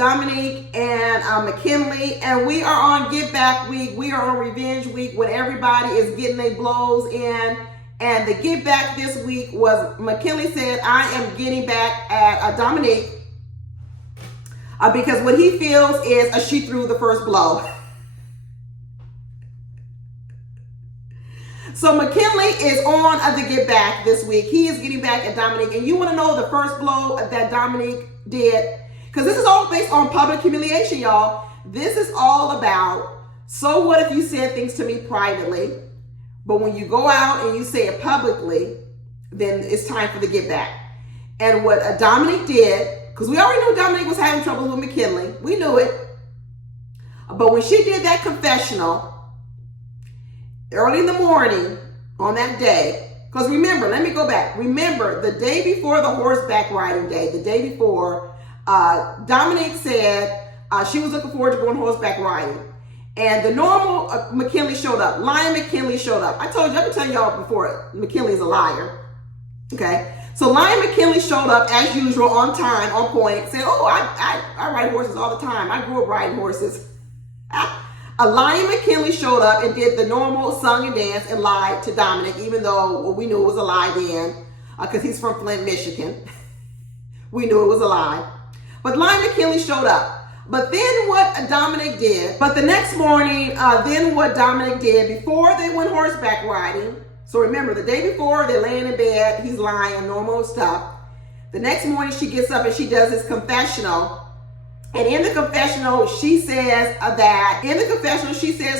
Domynique and Mackinley, and we are on Get Back Week. We are on Revenge Week when everybody is getting their blows in. And the Get Back this week was Mackinley said, I am getting back at Domynique because what he feels is she threw the first blow. So Mackinley is on the Get Back this week. He is getting back at Domynique. And you want to know the first blow that Domynique did? Because this is all based on public humiliation, y'all. This is all about, so what if you said things to me privately, but when you go out and you say it publicly, then it's time for the Get Back. And what Domynique did, because we already knew Domynique was having trouble with Mackinley. We knew it. But when she did that confessional, early in the morning on that day, because remember, let me go back. Remember, the day before the horseback riding day, the day before, Domynique said she was looking forward to going horseback riding. And the normal Mackinley showed up. Lion Mackinley showed up. I told you, I've been telling y'all before, Mackinley's a liar. Okay? So Lion Mackinley showed up as usual, on time, on point, saying, oh, I ride horses all the time. I grew up riding horses. Lion Mackinley showed up and did the normal song and dance and lied to Domynique, even though we knew it was a lie then, because he's from Flint, Michigan. We knew it was a lie. But Lion Mackinley showed up. But then what Domynique did, but the next morning, then what Domynique did before they went horseback riding, so remember, the day before, they're laying in bed, he's lying, normal stuff. The next morning, she gets up and she does his confessional. And in the confessional, she says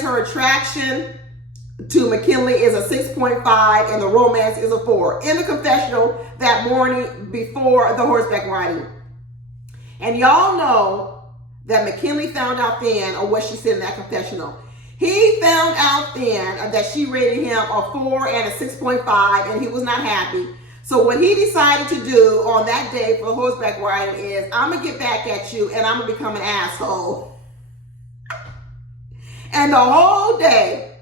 her attraction to Mackinley is a 6.5 and the romance is a 4. In the confessional that morning before the horseback riding. And y'all know that Mackinley found out then, or what she said in that confessional. He found out then that she rated him a 4 and a 6.5 and he was not happy. So what he decided to do on that day for the horseback riding is, I'm going to get back at you and I'm going to become an asshole. And the whole day,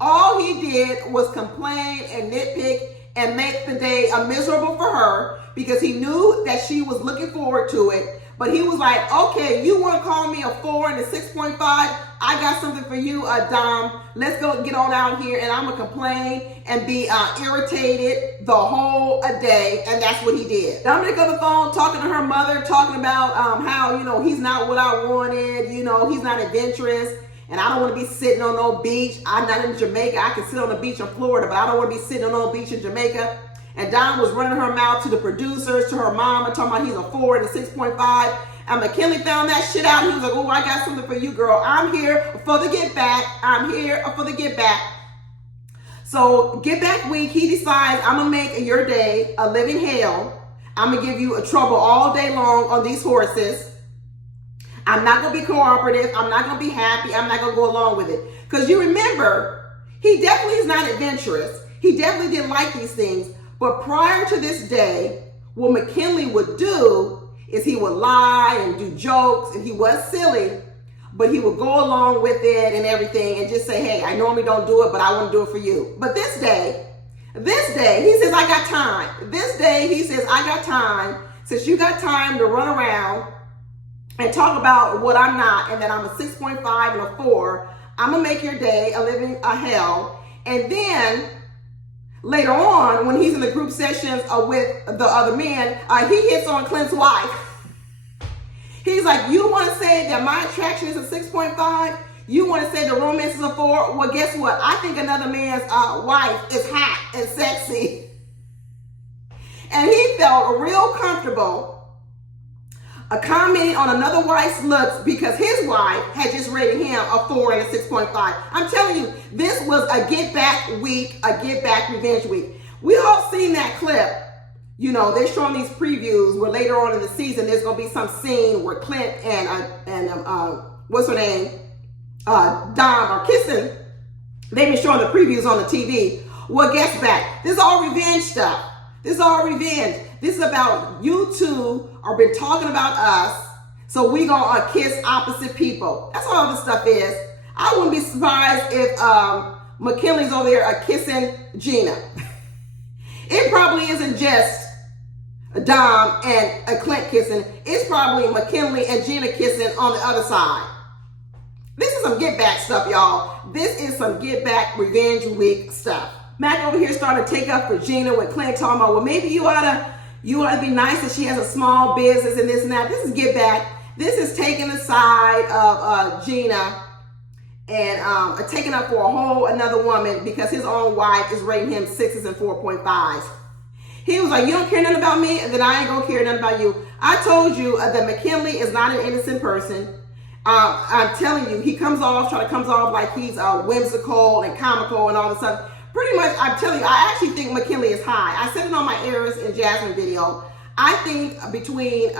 all he did was complain and nitpick and make the day miserable for her because he knew that she was looking forward to it. But he was like, okay, you want to call me a 4 and a 6.5? I got something for you, Dom. Let's go get on out here and I'm going to complain and be irritated the whole day. And that's what he did. Domynique on the phone talking to her mother, talking about how, he's not what I wanted. He's not adventurous. And I don't want to be sitting on no beach. I'm not in Jamaica. I can sit on the beach in Florida, but I don't want to be sitting on no beach in Jamaica. And Dom was running her mouth to the producers, to her mom, and talking about he's a 4 and a 6.5. And Mackinley found that shit out. He was like, oh, I got something for you, girl. I'm here for the Get Back. I'm here for the Get Back. So Get Back week, he decides, I'm going to make your day a living hell. I'm going to give you a trouble all day long on these horses. I'm not going to be cooperative. I'm not going to be happy. I'm not going to go along with it. Because you remember, he definitely is not adventurous. He definitely didn't like these things. But prior to this day, what Mackinley would do is he would lie and do jokes, and he was silly, but he would go along with it and everything and just say, hey, I normally don't do it, but I want to do it for you. But this day, he says, I got time. This day, he says, I got time. Since you got time to run around and talk about what I'm not, and that I'm a 6.5 and a 4, I'm going to make your day a hell. And then later on, when he's in the group sessions with the other men, he hits on Clint's wife. He's like, you want to say that my attraction is a 6.5? You want to say the romance is a 4? Well, guess what? I think another man's wife is hot and sexy. And he felt real comfortable commenting on another wife's looks because his wife had just rated him a 4 and a 6.5. I'm telling you, this was a Get Back week, a Get Back revenge week. We all seen that clip. They're showing these previews where later on in the season, there's going to be some scene where Clint and what's her name, Dom are kissing. They've been showing the previews on the TV. Well, guess back. This is all revenge stuff. This is all revenge. This is about you two are been talking about us, so we gonna kiss opposite people. That's all this stuff is. I wouldn't be surprised if Mackinley's over there kissing Gina. It probably isn't just Dom and Clint kissing. It's probably Mackinley and Gina kissing on the other side. This is some get back stuff, y'all. This is some get back revenge week stuff. Mac over here starting to take up for Gina with Clint talking about, well, maybe you ought to be nice that she has a small business and this and that. This is get back. This is taking the side of Gina and taking up for a whole another woman because his own wife is rating him 6s and 4.5s. He was like, you don't care nothing about me, and then I ain't gonna care nothing about you. I told you that Mackinley is not an innocent person. I'm telling you, he comes off like he's whimsical and comical and all this stuff. Pretty much, I'm telling you, I actually think Mackinley is high. I said it on my Eris and Jasmine video. I think between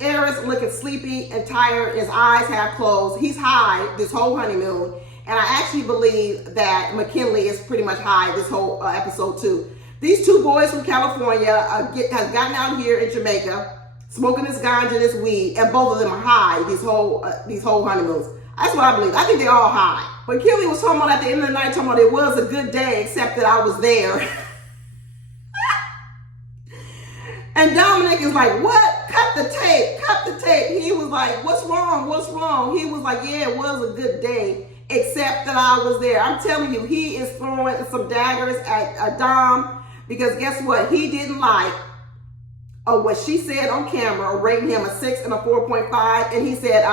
Eris looking sleepy and tired, his eyes half closed, he's high this whole honeymoon. And I actually believe that Mackinley is pretty much high this whole episode too. These two boys from California has gotten out here in Jamaica, smoking this ganja, this weed, and both of them are high these whole honeymoons. That's what I believe. I think they're all high. But Kelly was talking about at the end of the night, talking about it was a good day, except that I was there. And Domynique is like, what? Cut the tape. He was like, what's wrong? He was like, yeah, it was a good day, except that I was there. I'm telling you, he is throwing some daggers at Dom, because guess what? He didn't like what she said on camera, rating him a 6 and a 4.5. And he said,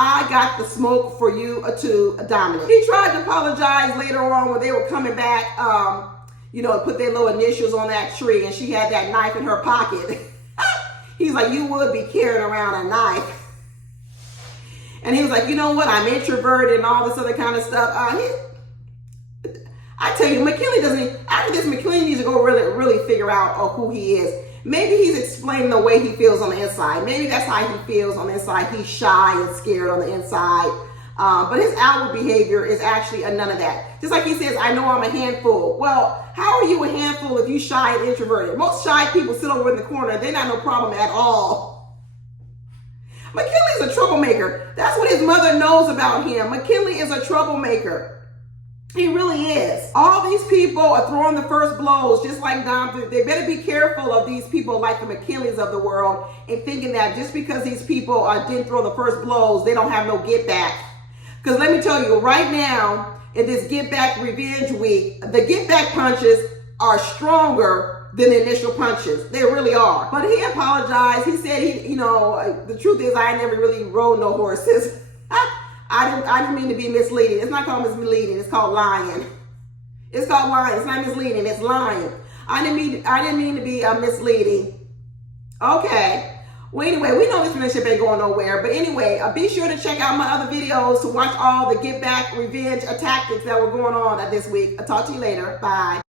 I got the smoke for you to Domynique. He tried to apologize later on when they were coming back, put their little initials on that tree, and she had that knife in her pocket. He's like, you would be carrying around a knife. And he was like, you know what? I'm introverted and all this other kind of stuff. I tell you, after this, Mackinley needs to go really figure out who he is. Maybe he's explaining the way he feels on the inside. Maybe that's how he feels on the inside. He's shy and scared on the inside. But his outward behavior is actually none of that. Just like he says, I know I'm a handful. Well, how are you a handful if you shy and introverted? Most shy people sit over in the corner. They're not no problem at all. Mackinley's a troublemaker. That's what his mother knows about him. Mackinley is a troublemaker. He really is. All these people are throwing the first blows, just like Dom. They better be careful of these people like the Mackinleys of the world and thinking that just because these people didn't throw the first blows, they don't have no get back. Because let me tell you, right now, in this get back revenge week, the get back punches are stronger than the initial punches. They really are. But he apologized. He said, the truth is I never really rode no horses. I didn't mean to be misleading. It's not called misleading. It's called lying. It's called lying. It's not misleading. It's lying. I didn't mean to be misleading. Okay. Well, anyway, we know this relationship ain't going nowhere. But anyway, be sure to check out my other videos to watch all the get back revenge tactics that were going on this week. I'll talk to you later. Bye.